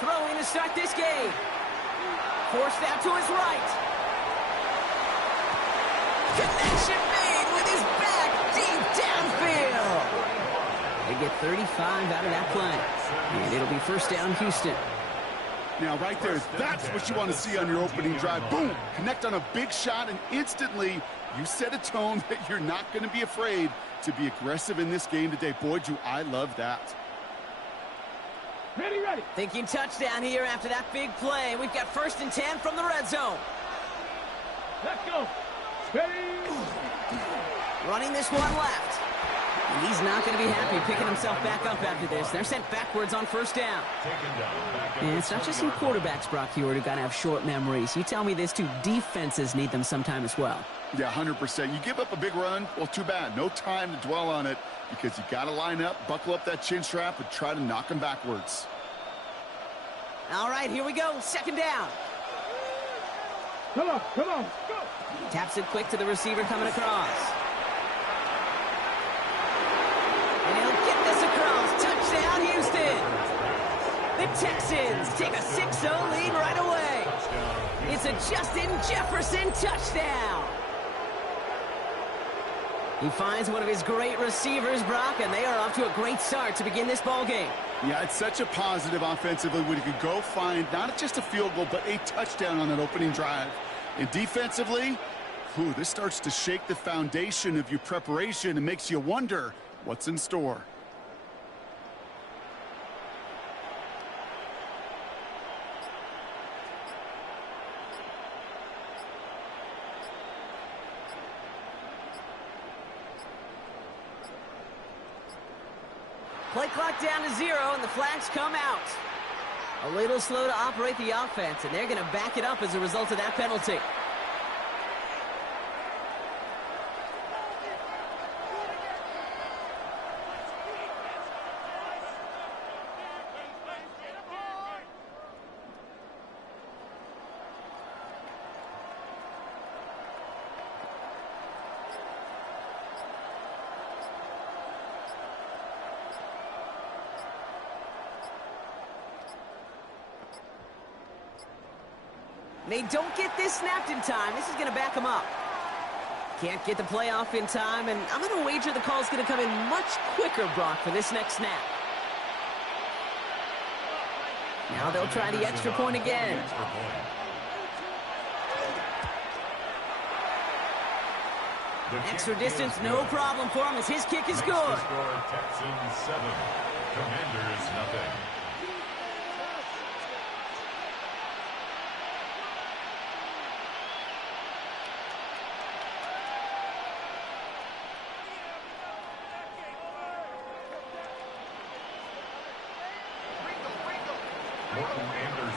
Throwing to start this game. Forced out to his right. Connection made with his back deep downfield. They get 35 out of that play. And it'll be first down, Houston. Now, right there, that's what you want to see on your opening drive. Boom! Connect on a big shot, and instantly you set a tone that you're not going to be afraid to be aggressive in this game today. Boy, do I love that. Ready. Thinking touchdown here after that big play. We've got 1st and 10 from the red zone. Let's go. Ready. Running this one left. And he's not going to be happy picking himself back up after this. They're sent backwards on 1st down. And it's not just some quarterbacks, Brock Hewitt, who got to have short memories. You tell me this too, defenses need them sometime as well. Yeah, 100%. You give up a big run, well, too bad. No time to dwell on it because you got to line up, buckle up that chin strap, and try to knock them backwards. All right, here we go. 2nd down. Come on. Go. Taps it quick to the receiver coming across. And he'll get this across. Touchdown, Houston. The Texans take a 6-0 lead right away. It's a Justin Jefferson touchdown. He finds one of his great receivers, Brock, and they are off to a great start to begin this ball game. Yeah, it's such a positive offensively when you can go find not just a field goal, but a touchdown on that opening drive. And defensively, this starts to shake the foundation of your preparation and makes you wonder what's in store. Play clock down to 0, and the flags come out. A little slow to operate the offense, and they're going to back it up as a result of that penalty. They don't get this snapped in time. This is going to back them up. Can't get the play off in time, and I'm going to wager the call's going to come in much quicker, Brock, for this next snap. Now they'll try the extra point again. Extra distance, no problem for him as his kick is good. Texans 7, Commanders nothing.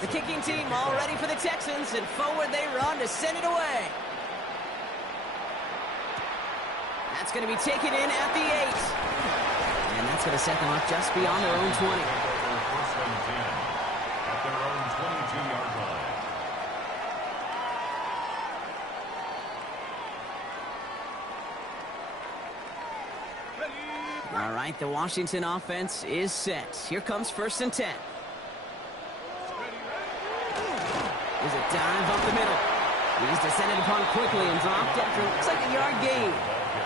The kicking team all ready for the Texans, and forward they run to send it away. That's going to be taken in at the 8. And that's going to set them up just beyond their own 20. First and 10 at their own 22-yard line. All right, the Washington offense is set. Here comes 1st and 10. There's a dive up the middle. He's descended upon quickly and dropped after looks like a yard gain.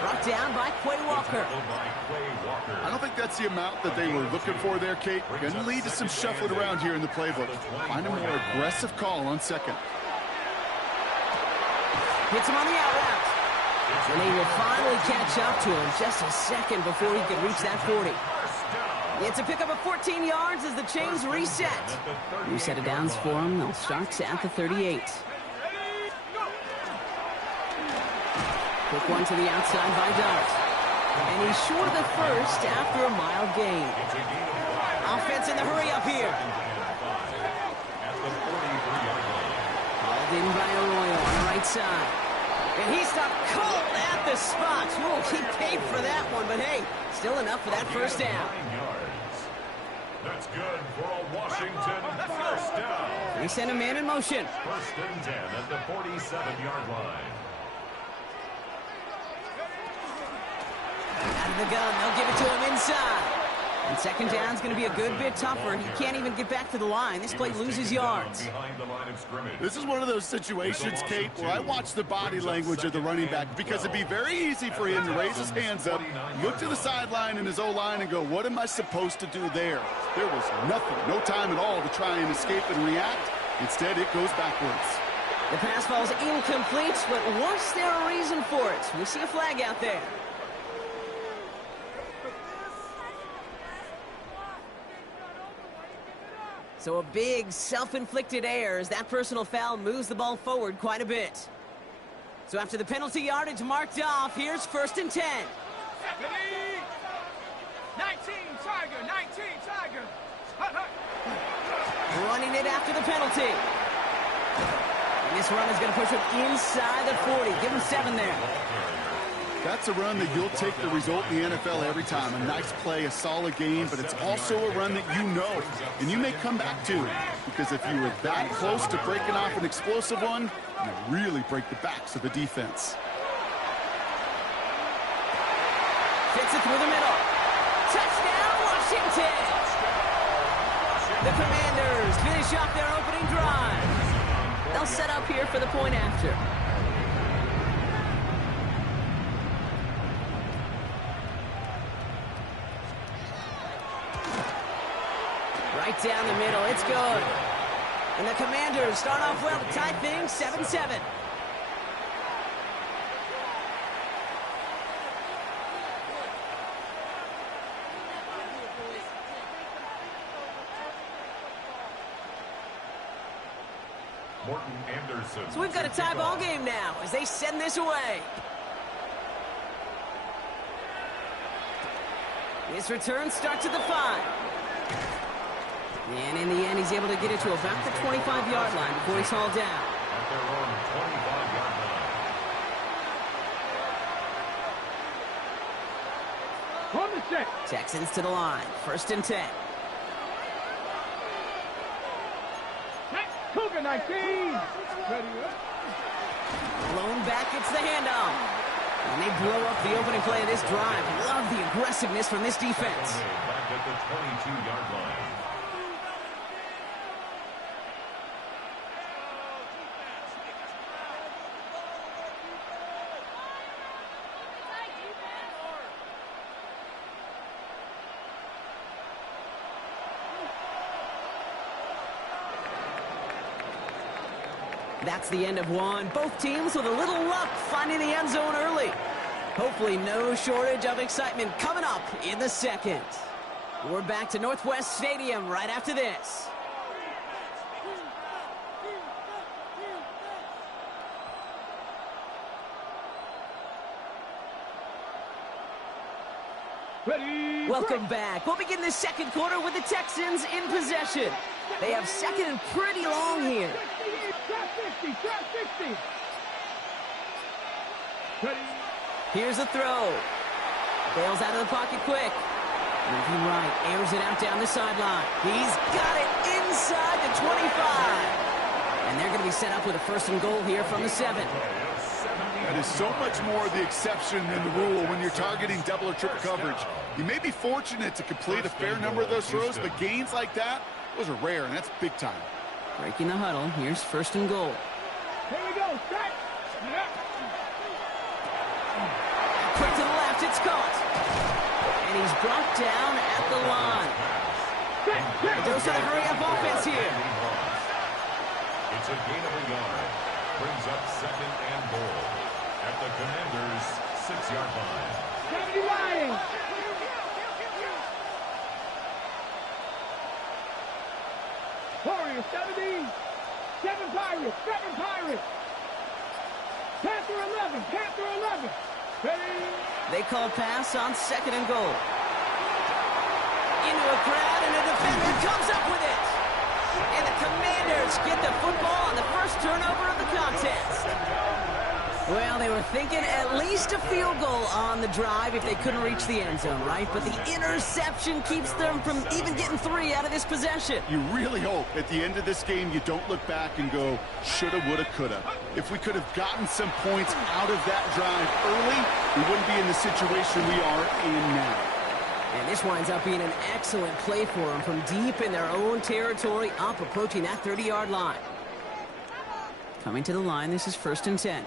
Brought down by Quay Walker. I don't think that's the amount that they were looking for there, Kate. Going to lead to some shuffling around here in the playbook. Find a more aggressive call on 2nd. Hits him on the out route. And they will finally catch up to him just a second before he could reach that 40. It's a pickup of 14 yards as the chains reset. New set of downs for him. They'll start at the 38. Quick one to the outside by Dart. And he's short of the first after a mild gain. Offense in the hurry up here. Called in by Arroyo on the right side. And he stopped cold at the spot. Ooh, he paid for that one, but hey, still enough for that 1st down. That's good for a Washington 1st down. They send a man in motion. 1st and 10 at the 47-yard line. Out of the gun, they'll give it to him inside. And second down's going to be a good bit tougher. He can't even get back to the line. This play loses yards. This is one of those situations, Kate, where I watch the body language of the running back because it'd be very easy for him to raise his hands up, look to the sideline in his O-line and go, what am I supposed to do there? There was nothing, no time at all to try and escape and react. Instead, it goes backwards. The pass ball's incomplete, but was there a reason for it? We see a flag out there. So a big self-inflicted error as that personal foul moves the ball forward quite a bit. So after the penalty yardage marked off, here's 1st and 10. 19, Tiger, 19, Tiger. Running it after the penalty. And this run is going to push him inside the 40. Give him 7 there. That's a run that you'll take the result in the NFL every time. A nice play, a solid game, but it's also a run that you know and you may come back to. Because if you were that close to breaking off an explosive one, you really break the backs of the defense. Fits it through the middle. Touchdown, Washington! The Commanders finish off their opening drive. They'll set up here for the point after. Right down the middle, it's good. And the Commanders start off well to tie things 7-7. So we've got a tie ball game now as they send this away. This return starts at the 5. And in the end, he's able to get it to about the 25-yard line before he's hauled down. At their own 25-yard line. On the set. Texans to the line. 1st and 10. Cougar 19. Ready up. Blown back, it's the handoff. And they blow up the opening play of this drive. Love the aggressiveness from this defense. Back at the 22-yard line. That's the end of one. Both teams with a little luck finding the end zone early. Hopefully no shortage of excitement coming up in the second. We're back to Northwest Stadium right after this. Ready. Welcome back. We'll begin the second quarter with the Texans in possession. They have second and pretty long here. Trap 60, trap 60. Ready. Here's a throw. Bails out of the pocket quick. Moving right, airs it out down the sideline. He's got it inside the 25. And they're going to be set up with a 1st and goal here from the 7. That is so much more the exception than the rule when you're targeting double or triple coverage. You may be fortunate to complete a fair number of those throws, but gains like that, those are rare, and that's big time. Breaking the huddle. Here's 1st and goal. Here we go. Set. Quick to the left. It's caught. And he's brought down at the line. Those are the hurry-up offense here. It's a gain of a yard. Brings up 2nd and goal at the Commanders' 6-yard line. 70 Lions. Warriors 70. 7 Pirates. 7 Pirates. Panther 11. Panther 11. Ready. They call pass on 2nd and goal. Into a crowd, and a defender comes up with it. And the Commanders get the football on the first turnover of the contest. Well, they were thinking at least a field goal on the drive if they couldn't reach the end zone, right? But the interception keeps them from even getting 3 out of this possession. You really hope at the end of this game you don't look back and go, shoulda, woulda, coulda. If we could have gotten some points out of that drive early, we wouldn't be in the situation we are in now. And this winds up being an excellent play for them from deep in their own territory, up approaching that 30-yard line. Coming to the line, this is 1st and 10.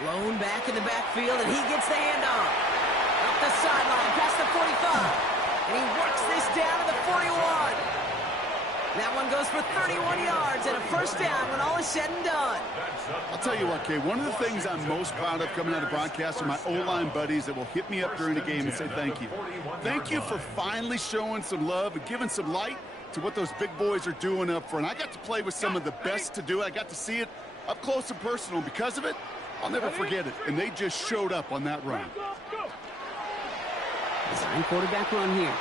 Blown back in the backfield, and he gets the handoff. Up the sideline, past the 45. And he works this down to the 41. That one goes for 31 yards and a 1st down when all is said and done. I'll tell you what, Kay, one of the things I'm most proud of coming out of broadcast are my O-line buddies that will hit me up during the game and say thank you. Thank you for finally showing some love and giving some light to what those big boys are doing up front. I got to play with some of the best to do it. I got to see it up close and personal. Because of it, I'll never forget it. And they just showed up on that run. Design quarterback run here.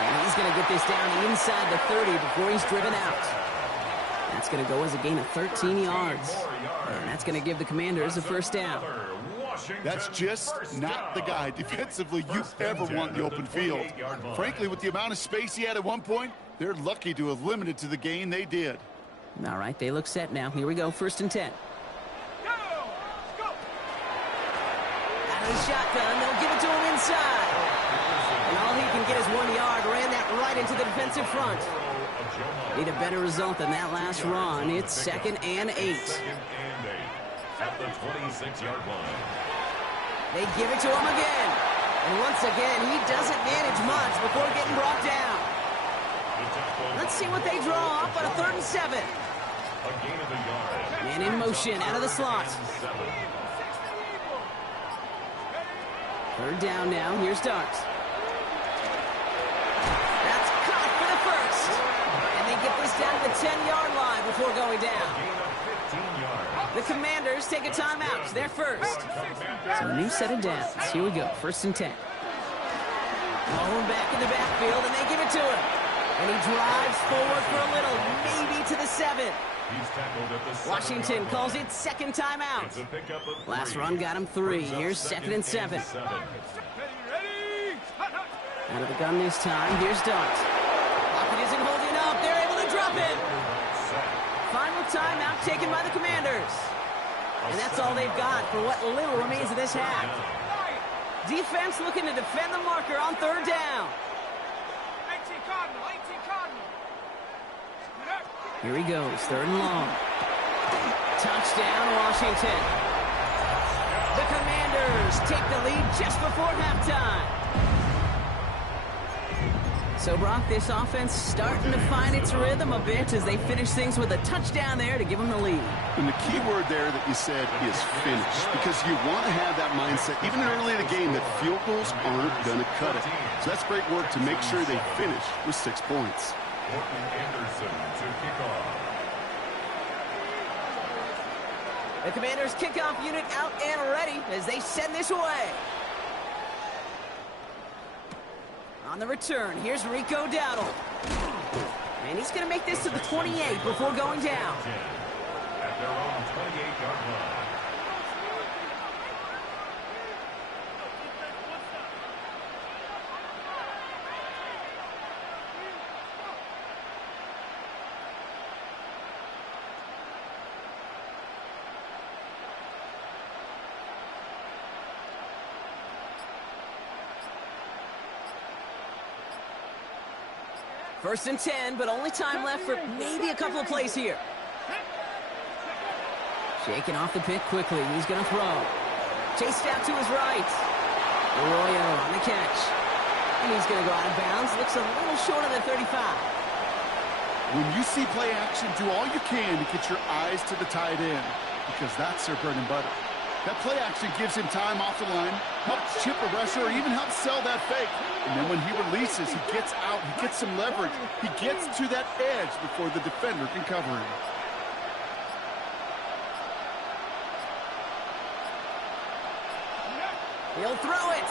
And he's going to get this down inside the 30 before he's driven out. That's going to go as a gain of 13 yards. And that's going to give the Commanders a 1st down. That's just not the guy defensively you ever want in the open field. Frankly, with the amount of space he had at one point, they're lucky to have limited to the gain they did. All right, they look set now. Here we go, 1st and 10. Out of the shotgun, they'll give it to him inside. And all he can get is 1 yard. Ran that right into the defensive front. Need a better result than that last run. It's 2nd and 8. At the 26-yard line. They give it to him again. And once again, he doesn't manage much before getting brought down. Let's see what they draw up on a 3rd and 7. Man in motion out of the slot. 3rd down now. Here's Dart. That's caught for the 1st. And they get this down to the 10-yard line before going down. The Commanders take a timeout. They're first. So a new set of downs. Here we go. 1st and 10. Blown back in the backfield, and they give it to him. And he drives forward for a little, maybe to the 7. Washington calls it 2nd timeout. Last run got him 3. Here's 2nd and 7. Out of the gun this time. Here's Dart. Pocket isn't holding up. They're able to drop it. Final timeout taken by the Commanders. And that's all they've got for what little remains of this half. Defense looking to defend the marker on 3rd down. Here he goes, 3rd and long. Touchdown, Washington. The Commanders take the lead just before halftime. So, Brock, this offense starting to find its rhythm a bit as they finish things with a touchdown there to give them the lead. And the key word there that you said is finish, because you want to have that mindset, even early in the game, that field goals aren't going to cut it. So that's great work to make sure they finish with 6 points. Anderson to kick off. The Commanders' kickoff unit out and ready as they send this away. On the return, here's Rico Dowdle. And he's going to make this to the 28 before going down. At their own 28-yard line. First and 10, but only time left for maybe a couple of plays here. Shaking off the pick quickly. He's going to throw. Chased out to his right. Arroyo on the catch. And he's going to go out of bounds. Looks a little short of the 35. When you see play action, do all you can to get your eyes to the tight end, because that's their bread and butter. That play action gives him time off the line, helps chip a rusher, or even helps sell that fake. And then when he releases, he gets out, he gets some leverage. He gets to that edge before the defender can cover him. He'll throw it.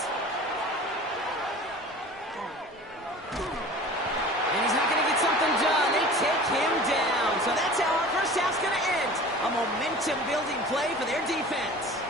And he's not going to get something done. They take him down. So that's how our first half's going to end. A momentum-building play for their defense.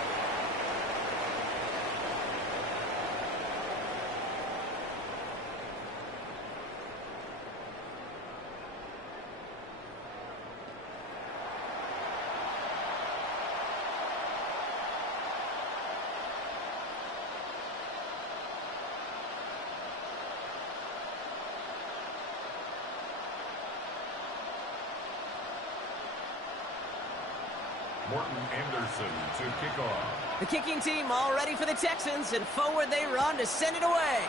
Morton Anderson to kick off. The kicking team all ready for the Texans, and forward they run to send it away.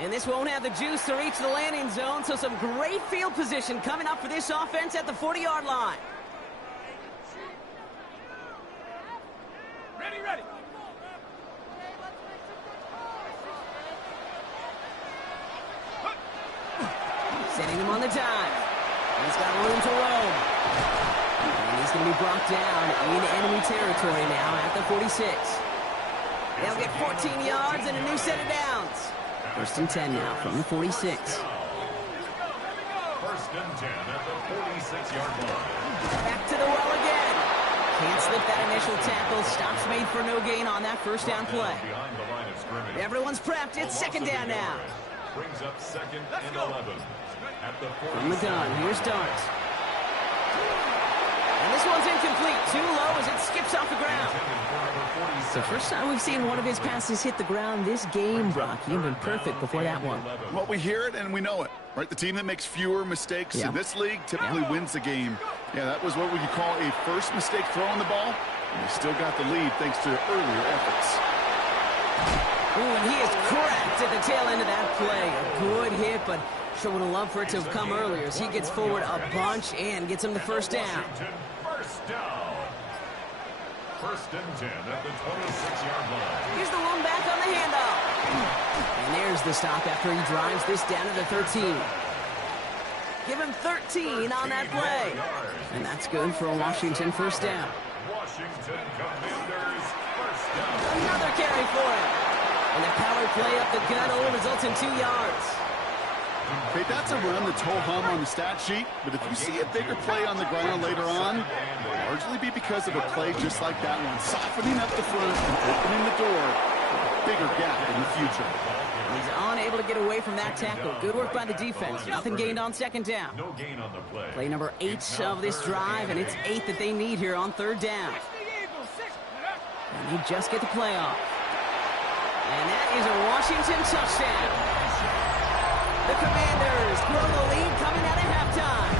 And this won't have the juice to reach the landing zone, so some great field position coming up for this offense at the 40-yard line. Ready. Setting him on the dive. He's got room to roam. And he's going to be brought down in enemy territory now at the 46. They'll get 14 yards and a new set of downs. First and 10 now from the 46. First and 10 at the 46-yard line. Back to the well again. Can't slip that initial tackle. Stops made for no gain on that first down play. Behind the line of scrimmage. Everyone's prepped. It's second down now. Brings up second and 11. At the 46. From the gun, here's Dart. And this one's incomplete. Too low as it skips off the ground. So first time we've seen one of his passes hit the ground this game, Brock. You've been perfect before that one. Well, we hear it and we know it, right? The team that makes fewer mistakes in this league typically wins the game. Yeah, that was what would you call a first mistake throwing the ball. And they still got the lead thanks to earlier efforts. Ooh, and he is cracked at the tail end of that play. A good hit, but sure would have loved for it to have come earlier as he gets forward a bunch and gets him the first down. First down. First and 10 at the 26-yard line. Here's the one back on the handoff. And there's the stop after he drives this down to the 13. Give him 13 on that play. And that's good for a Washington first down. Washington Commanders first down. Another carry for him. And the power play up the gut only results in 2 yards. Okay, that's a run that's ho-hum on the stat sheet, but if you see a bigger play on the ground later on, it'll largely be because of a play just like that one, softening up the front and opening the door for a bigger gap in the future. He's unable to get away from that tackle. Good work by the defense. Nothing gained on second down. No gain on the play. Play number 8 of this drive, and it's 8 that they need here on third down. And they just get the play off. And that is a Washington touchdown. The Commanders grow the lead coming out of halftime.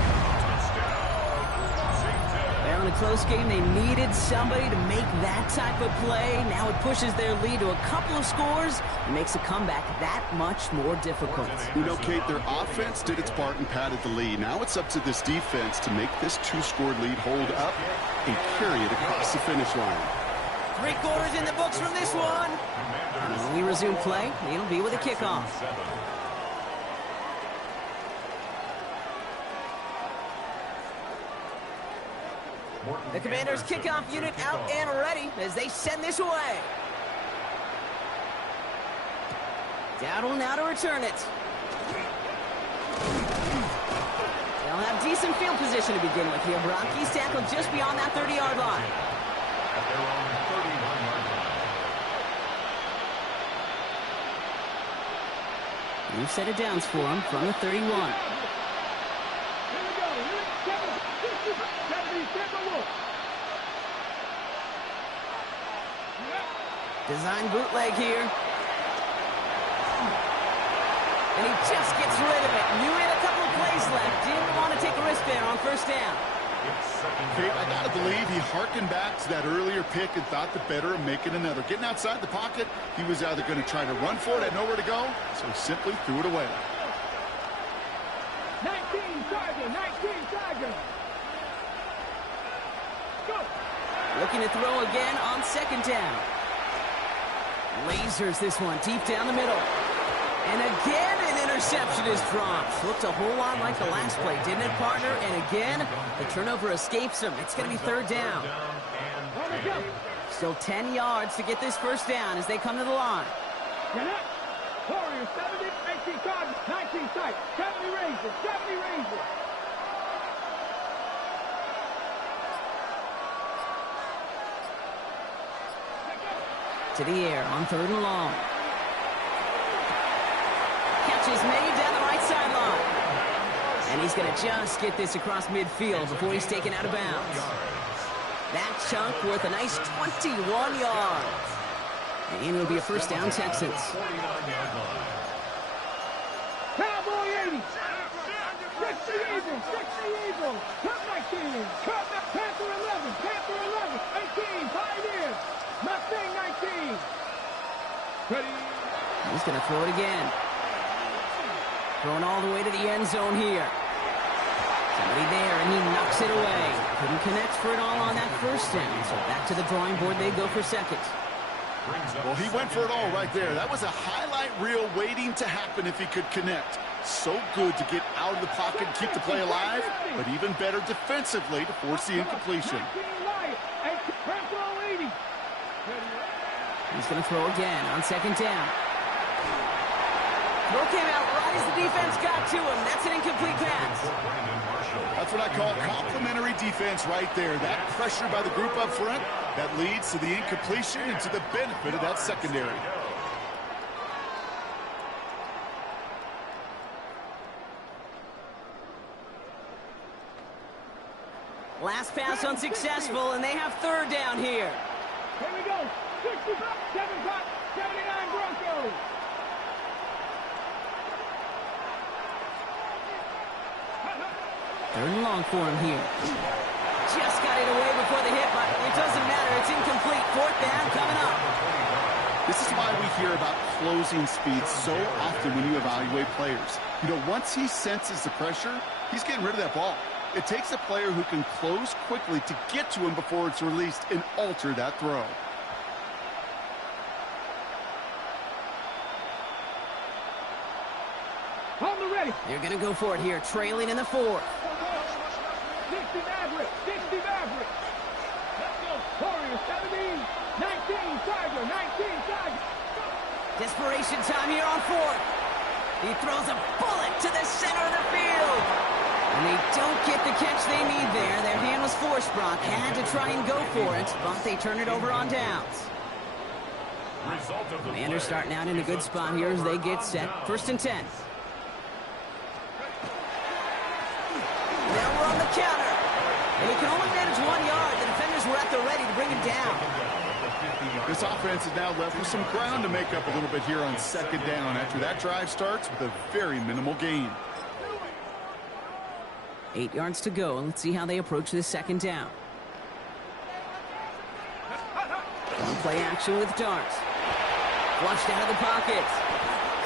They're in a close game. They needed somebody to make that type of play. Now it pushes their lead to a couple of scores and makes a comeback that much more difficult. You know, Kate, their offense did its part and padded the lead. Now it's up to this defense to make this 2-score lead hold up and carry it across the finish line. 3 quarters in the books from this one. And when we resume play, it'll be with a kickoff. The Commanders' kickoff unit out and ready as they send this away. Dowdle now to return it. They'll have decent field position to begin with here, Brock. He's tackled just beyond that 30-yard line. At their own 31-yard line. New set of downs for him from the 31. Design bootleg here. And he just gets rid of it. Knew he had a couple of plays left. Didn't want to take a risk there on first down. Kate, I got to believe he hearkened back to that earlier pick and thought the better of making another. Getting outside the pocket, he was either going to try to run for it, had nowhere to go, so he simply threw it away. 19 Tiger. Go. Looking to throw again on second down. Lasers this one deep down the middle. And again, an interception is dropped. Looked a whole lot like the last play, didn't it, partner? And again, the turnover escapes him. It's going to be third down. Still 10 yards to get this first down as they come to the line. Warriors 70, 19 Tiger, 19 sight, 70 Rangers, 70 Rangers. To the air on third and long. Catch is made down the right sideline. And he's going to just get this across midfield before he's taken out of bounds. That chunk worth a nice 21 yards. And it'll be a first down, Texans. Cowboy 80. 60 Eagles, Eagles. Cup 19. Cup Panther 11. Panther 11. 18. Pioneers. Mustang 19. Ready. He's going to throw it again. Throwing all the way to the end zone here. Somebody there, and he knocks it away. Couldn't connect for it all on that first down. So back to the drawing board they go for second. Well, he went for it all right there. That was a highlight reel waiting to happen if he could connect. So good to get out of the pocket and keep the play alive, but even better defensively to force the incompletion. He's going to throw again on second down. Throw came out right as the defense got to him. That's an incomplete pass. That's what I call complimentary defense right there. That pressure by the group up front, that leads to the incompletion and to the benefit of that secondary. Last pass unsuccessful, and they have third down here. Here we go. 65, 79 Broncos. Third and long for him here. Just got it away before the hit, but it doesn't matter. It's incomplete. Fourth down coming up. This is why we hear about closing speed so often when you evaluate players. You know, once he senses the pressure, he's getting rid of that ball. It takes a player who can close quickly to get to him before it's released and alter that throw. On the ready. They're going to go for it here, trailing in the fourth. 60 Maverick. 60 Maverick. Let's go. Warriors 17. 19 Tiger. 19 Tiger. Desperation time here on fourth. He throws a bullet to the center of the field. And they don't get the catch they need there. Their hand was forced, Brock. Had to try and go for it, but they turn it over on downs. Commanders starting out in a good spot here as they get set. First and 10. Now we're on the counter. And he can only manage 1 yard. The defenders were at the ready to bring him down. This offense is now left with some ground to make up a little bit here on second down after that drive starts with a very minimal gain. 8 yards to go, and let's see how they approach this second down. One play action with Dart. Flushed out of the pocket.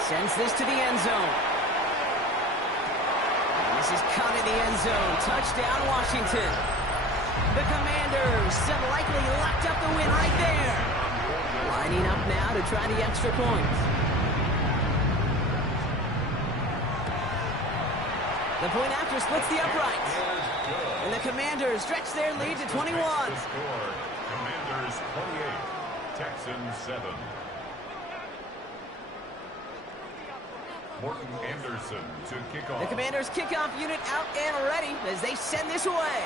Sends this to the end zone. And this is caught in the end zone. Touchdown, Washington. The Commanders have likely locked up the win right there. Lining up now to try the extra point. The point after splits the uprights. And the Commanders stretch their lead to 21. Commanders 28, Texans 7. Morton Anderson to kick off. The Commanders kickoff unit out and ready as they send this away.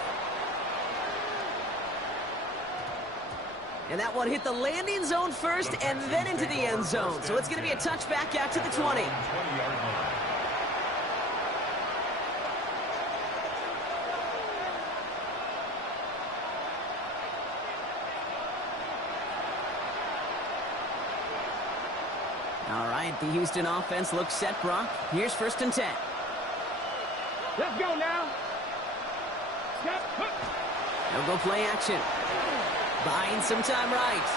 And that one hit the landing zone first and then into the end zone. So it's going to be a touchback out to the 20. All right, the Houston offense looks set, Brock. Here's first and 10. Let's go now. They'll go play action. Buying some time right.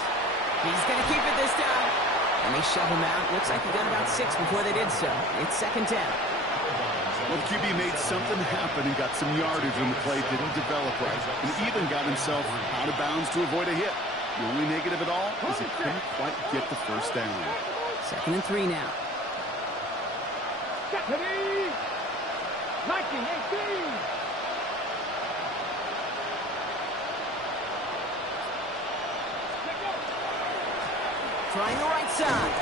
He's going to keep it this time. And they shove him out. Looks like he got about 6 before they did so. It's second 10. Well, the QB made something happen and got some yardage when the play didn't develop right. And even got himself out of bounds to avoid a hit. The only negative at all is he couldn't quite get the first down. Second and 3 now. Stephanie! 1918! Trying the right side.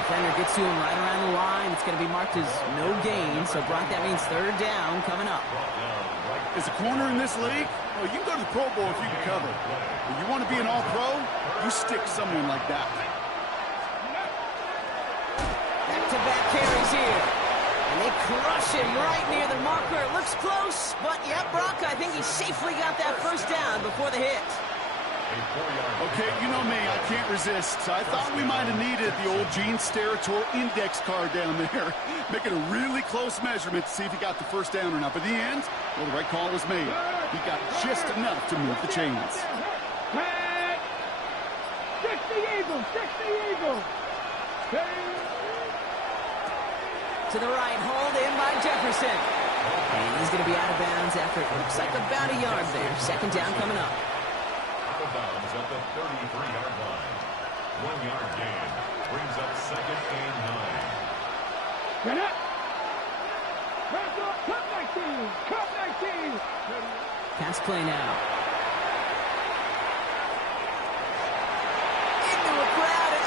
Defender gets to him right around the line. It's going to be marked as no gain. So, Brock, that means third down coming up. As a corner in this league, well, you can go to the Pro Bowl if you can cover. If you want to be an all-pro, you stick someone like that. Back-to-back carries here. And they crush him right near the marker. It looks close, but, yeah, Brock, I think he safely got that first down before the hit. Okay, you know me, I can't resist. I thought we might have needed the old Gene Steratore index card down there, making a really close measurement to see if he got the first down or not. But in the end, well, the right call was made. He got just enough to move the chains. 60 Eagles, 60 Eagles. To the right, hold in by Jefferson. And he's going to be out of bounds after it looks like about a yard there. Second down coming up. Out of bounds at the 33-yard line. 1-yard gain brings up second and 9. Get up. Cut 19. Cut 19. Pass play now. Into a crowd and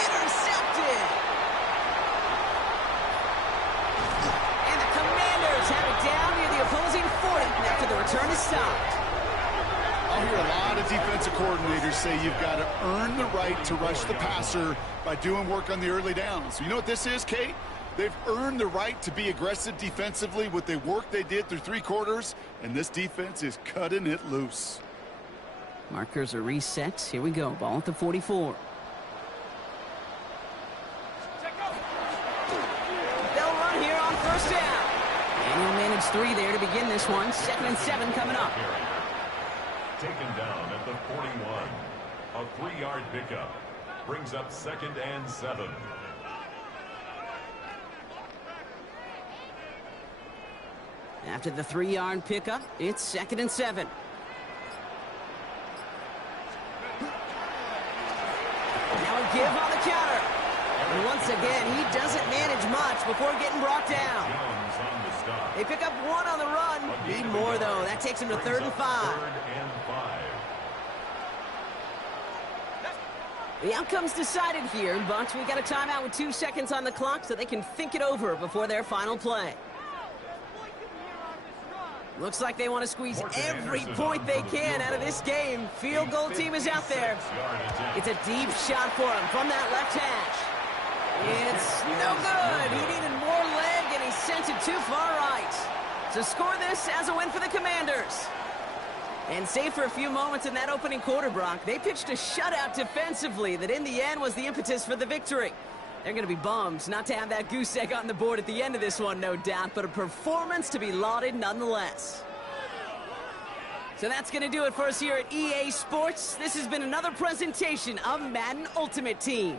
intercepted. And the Commanders have it down near the opposing 40 after the return is stopped. I'll hear a lot of defensive coordinators say you've got to earn the right to rush the passer by doing work on the early downs. You know what this is, Kate? They've earned the right to be aggressive defensively with the work they did through 3 quarters, and this defense is cutting it loose. Markers are reset. Here we go. Ball at the 44. They'll run here on first down. And he'll manage 3 there to begin this one. 2nd and 7 coming up. Taken down at the 41. A 3-yard pickup brings up 2nd and 7. After the 3-yard pickup, it's 2nd and 7. Now a give on the counter. And once again, he doesn't manage much before getting brought down. They pick up 1 on the run. Need more, though. That takes him to 3rd and 5. The outcome's decided here, but we got a timeout with 2 seconds on the clock so they can think it over before their final play. Looks like they want to squeeze every point they can out of this game. Field goal team is out there. It's a deep shot for him from that left hash. It's no good. He needed more leg, and he sent it too far right. To score this as a win for the Commanders. And save for a few moments in that opening quarter, Brock, they pitched a shutout defensively that in the end was the impetus for the victory. They're going to be bummed not to have that goose egg on the board at the end of this one, no doubt, but a performance to be lauded nonetheless. So that's going to do it for us here at EA Sports. This has been another presentation of Madden Ultimate Team.